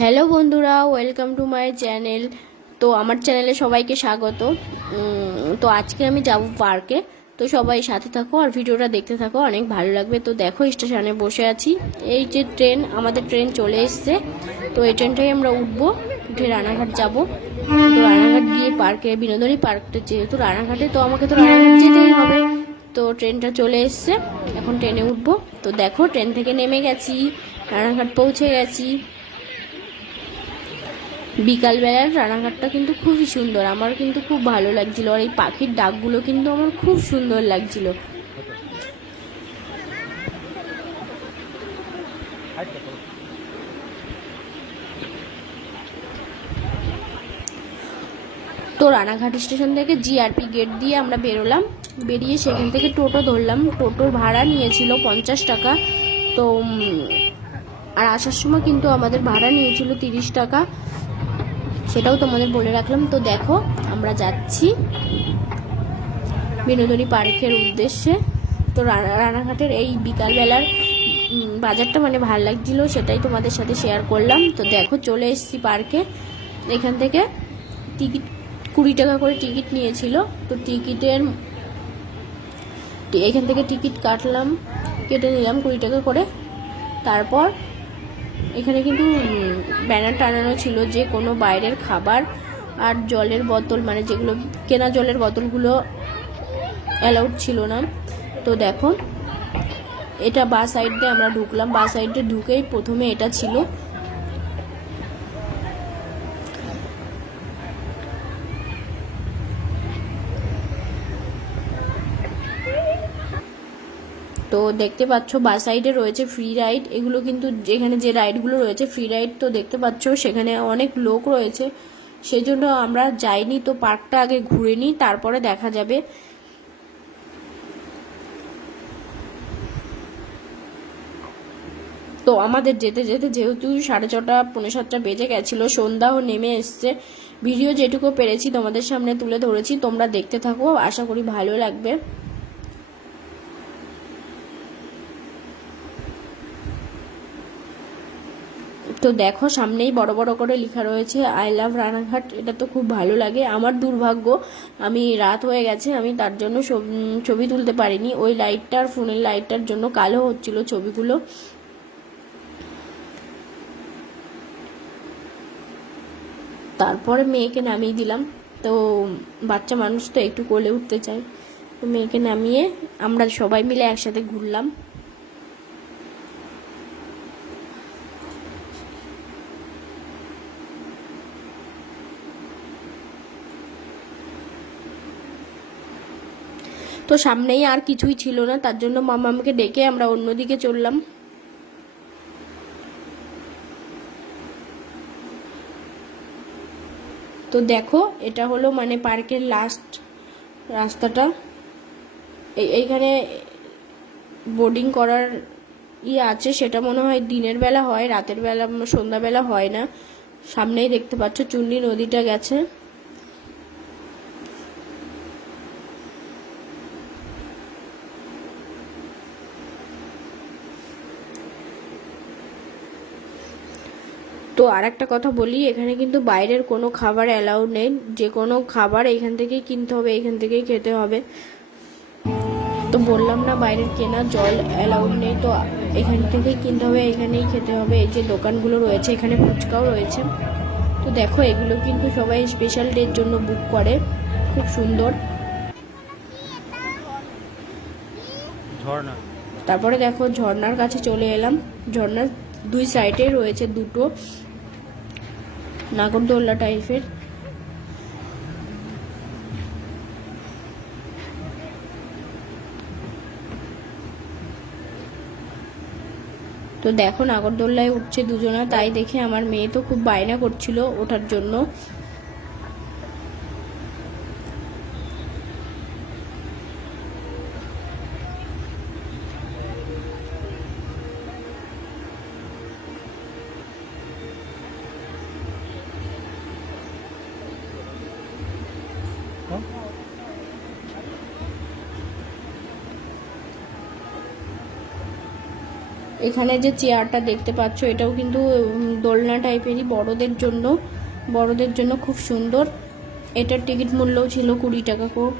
Hello বন্ধুরা, welcome to my channel. তো আমার চ্যানেলে সবাইকে স্বাগত। তো আজকে আমি যাব পার্কে। তো সবাই সাথে থাকো আর ভিডিওটা দেখতে থাকো, অনেক ভালো লাগবে। তো দেখো, স্টেশনে বসে আছি। এই যে ট্রেন, আমাদের ট্রেন চলে এসছে। তো এই ট্রেনটাই আমরা উঠবো, উঠে রানাঘাট যাব। তো রানাঘাট গিয়ে পার্কে, বিনোদনী পার্কটা যেহেতু রানাঘাটে, তো আমাকে তো রানাঘাট যেতেই হবে। তো ট্রেনটা চলে এসছে, এখন ট্রেনে উঠবো। তো দেখো, ট্রেন থেকে নেমে গেছি, রানাঘাট পৌঁছে গেছি। বিকালবেলার রানাঘাটটা কিন্তু খুবই সুন্দর, আমার কিন্তু খুব ভালো লাগছিল। আর এই পাখির ডাকগুলো কিন্তু আমার খুব সুন্দর লাগছিল। তো রানাঘাট স্টেশন থেকে জিআরপি গেট দিয়ে আমরা বেরোলাম। বেরিয়ে সেখান থেকে টোটো ধরলাম। টোটোর ভাড়া নিয়েছিল 50 টাকা। তো আর আসার সময় কিন্তু আমাদের ভাড়া নিয়েছিল 30 টাকা, সেটাও তোমাদের বলে রাখলাম। তো দেখো, আমরা যাচ্ছি বিনোদনী পার্কের উদ্দেশ্যে। তো রানাঘাটের এই বিকালবেলার বাজারটা মানে ভালো লাগছিল, সেটাই তোমাদের সাথে শেয়ার করলাম। তো দেখো, চলে এসেছি পার্কে। এখান থেকে টিকিট 20 টাকা করে টিকিট নিয়েছিল। তো এখান থেকে টিকিট কেটে নিলাম 20 টাকা করে। তারপর এখানে কিন্তু ব্যানার টানানো ছিল যে কোনো বাইরের খাবার আর জলের বোতল, মানে যেগুলো কেনা জলের বোতলগুলো অ্যালাউড ছিল না। তো দেখো, এটা বা সাইড দিয়ে আমরা ঢুকলাম। বা সাইডে ঢুকেই প্রথমে এটা ছিল। তো দেখতে পাচ্ছ, বা সাইডে রয়েছে ফ্রি রাইড। এগুলো কিন্তু এখানে যে রাইডগুলো রয়েছে ফ্রি রাইড, তো দেখতে পাচ্ছ সেখানে অনেক লোক রয়েছে, সেই জন্য আমরা যাইনি। তো পার্কটা আগে ঘুরে নিই, তারপরে দেখা যাবে। তো আমাদের যেতে যেতে যেহেতু 6:30 6:45 বেজে গেছিলো, সন্ধ্যাও নেমে এসছে। ভিডিও যেটুকু পেরেছি তোমাদের সামনে তুলে ধরেছি, তোমরা দেখতে থাকো, আশা করি ভালো লাগবে। তো দেখো, সামনেই বড় বড় করে লেখা রয়েছে আই লাভ রানাঘাট। এটা তো খুব ভালো লাগে। আমার দুর্ভাগ্য, আমি রাত হয়ে গেছে, আমি তার জন্য ছবি তুলতে পারিনি। ওই লাইটটার, ফোনের লাইটটার জন্য কালো হচ্ছিল ছবিগুলো। তারপরে মেয়েকে নামিয়ে দিলাম। তো বাচ্চা মানুষ তো একটু কোলে উঠতে চায়। তো মেয়েকে নামিয়ে আমরা সবাই মিলে একসাথে ঘুরলাম। তো সামনেই আর কিছুই ছিল না, তার জন্য মামা আমাকে ডেকে আমরা অন্যদিকে চললাম। তো দেখো, এটা হলো মানে পার্কের লাস্ট রাস্তাটা। এইখানে বোর্ডিং করার আছে, সেটা মনে হয় দিনের বেলা হয়, রাতের বেলা সন্ধ্যাবেলা হয় না। সামনেই দেখতে পাচ্ছ চুন্নি নদীটা গেছে। তো আর একটা কথা বলি, এখানে কিন্তু বাইরের কোনো খাবার অ্যালাউ নেই। যে কোনো খাবার এখান থেকেই কিনতে হবে, এখান থেকেই খেতে হবে। তো বললাম না, বাইরের কেনা জল অ্যালাউড নেই, তো এখান থেকেই কিনতে হবে, এখানেই খেতে হবে। এই যে দোকানগুলো রয়েছে, এখানে ফুচকাও রয়েছে। তো দেখো, এগুলো কিন্তু সবাই স্পেশাল ডের জন্য বুক করে, খুব সুন্দর। তারপরে দেখো, ঝর্ণার কাছে চলে এলাম। ঝর্ণার দুই সাইডে রয়েছে দুটো নাগরদোল্লা টাইপের। তো দেখো, নাগরদোল্লায় উঠছে দুজনা, তাই দেখে আমার মেয়ে তো খুব বায়না করছিল ওঠার জন্য। এখানে যে চেয়ারটা দেখতে পাচ্ছ এটাও কিন্তু দোলনা টাইপেরই, বড়দের জন্য খুব সুন্দর। এটার টিকিট মূল্যও ছিল 20 টাকা করে।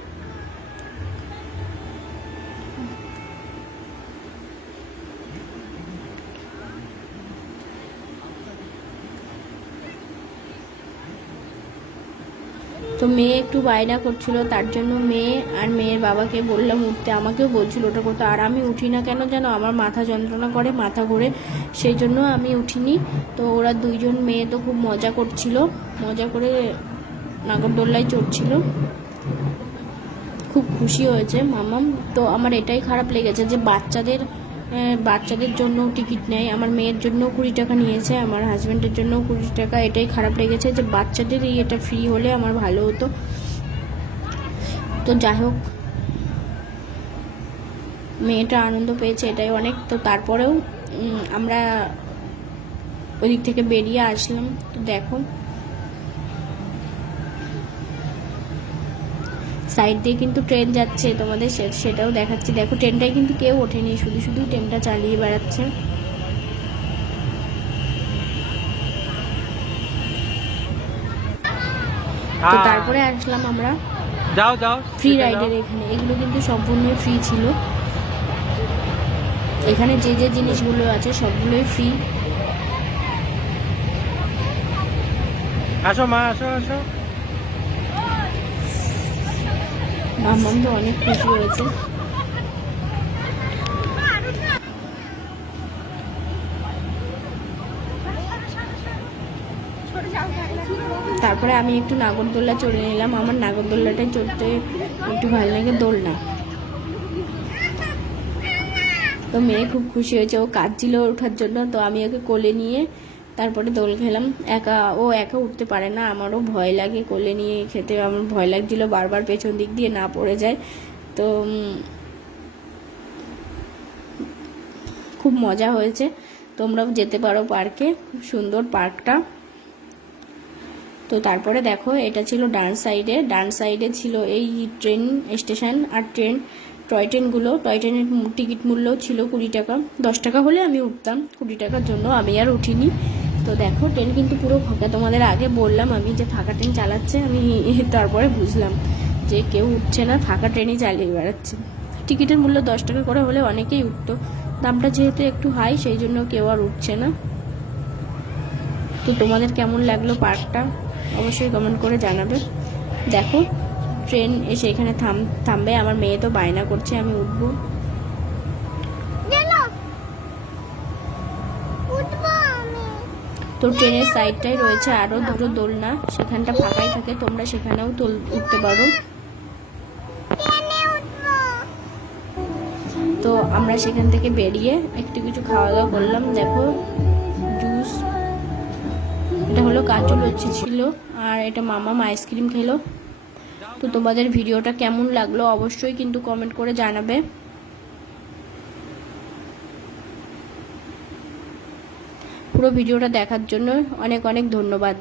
তো মেয়ে একটু বায়না করছিল, তার জন্য মেয়ে আর মেয়ের বাবাকে বললাম উঠতে, আমাকেও বলছিল ওটা করতে, আর আমি উঠি না কেন জানো, আমার মাথা যন্ত্রণা করে, মাথা ঘোরে, সেই জন্য আমি উঠিনি। তো ওরা দুইজন মেয়ে তো খুব মজা করছিল, মজা করে নাগরদোল্লায় চড়ছিল, খুব খুশি হয়েছে মামাম। তো আমার এটাই খারাপ লেগেছে যে বাচ্চাদের জন্য টিকিট নেয়, আমার মেয়ের জন্য 20 টাকা নিয়েছে, আমার হাজব্যান্ডের জন্য 20 টাকা। এটাই খারাপ লেগেছে যে বাচ্চাদের এটা ফ্রি হলে আমার ভালো হতো। তো যাই হোক, মেয়েটা আনন্দ পেয়েছে, এটাই অনেক। তো তারপরেও আমরা ওদিক থেকে বেরিয়ে আসলাম। তো দেখো সাইড দিয়ে কিন্তু ট্রেন যাচ্ছে, তোমাদের সেটাও দেখাচ্ছি। দেখো ট্রেনটায় কিন্তু কেউ ওঠেনি, শুধু শুধু ট্রেনটা চালিয়ে বেড়াচ্ছে। তো তারপরে আসলাম আমরা ফ্রি রাইডের এখানে। এগুলো কিন্তু সম্পূর্ণ ফ্রি ছিল, এখানে যে যে জিনিসগুলো আছে সবগুলোই ফ্রি। আসো মা, আসো আসো। মাম্মাম তো অনেক খুশি হয়েছে। তারপরে আমি একটু নাগরদোল্লা চড়ে নিলাম, আমার নাগরদোল্লাটাই চড়তে একটু ভালো লাগে, দোলনা। তো মেয়ে খুব খুশি হয়েছে, ও কাঁদছিল ওঠার জন্য, তো আমি ওকে কোলে নিয়ে তারপরে দোল খেলাম। ও একা উঠতে পারে না, আমারও ভয় লাগে কোলে নিয়ে খেতে, আমার ভয় লাগছিল বারবার পেছন দিক দিয়ে না পড়ে যায়। তো খুব মজা হয়েছে, তোমরাও যেতে পারো পার্কে, খুব সুন্দর পার্কটা। তো তারপরে দেখো এটা ছিল ডান সাইডে ছিল এই ট্রেন স্টেশন, আর টয় ট্রেনগুলো, টয় ট্রেনের টিকিট মূল্যও ছিল 20 টাকা। 10 টাকা হলে আমি উঠতাম, 20 টাকার জন্য আমি আর উঠিনি। তো দেখো ট্রেন কিন্তু পুরো ফাঁকা, তোমাদের আগে বললাম আমি যে ফাঁকা ট্রেন চালাচ্ছে, আমি তারপরে বুঝলাম যে কেউ উঠছে না, ফাঁকা ট্রেনই চালিয়ে বেড়াচ্ছে। টিকিটের মূল্য 10 টাকা করে হলে অনেকেই উঠতো, দামটা যেহেতু একটু হাই সেই জন্য কেউ আর উঠছে না। তো তোমাদের কেমন লাগলো পার্কটা অবশ্যই কমেন্ট করে জানাবে। দেখো ট্রেন এসে এখানে থামবে, আমার মেয়ে তো বায়না করছে আমি উঠবো। তো ট্রেনের সাইডটাই রয়েছে আরো দুটো দোলনা, সেখানটা ফাঁকাই থাকে, তোমরা সেখানেও উঠতে পারো। তো আমরা সেখান থেকে বেরিয়ে একটু কিছু খাওয়া দাওয়া করলাম। দেখো জুস, এটা হলো কাজু লস্যি ছিল, আর এটা মামাম আইসক্রিম খেলো। তো তোমাদের ভিডিওটা কেমন লাগলো অবশ্যই কিন্তু কমেন্ট করে জানাবে। পুরো ভিডিওটা দেখার জন্য অনেক অনেক ধন্যবাদ।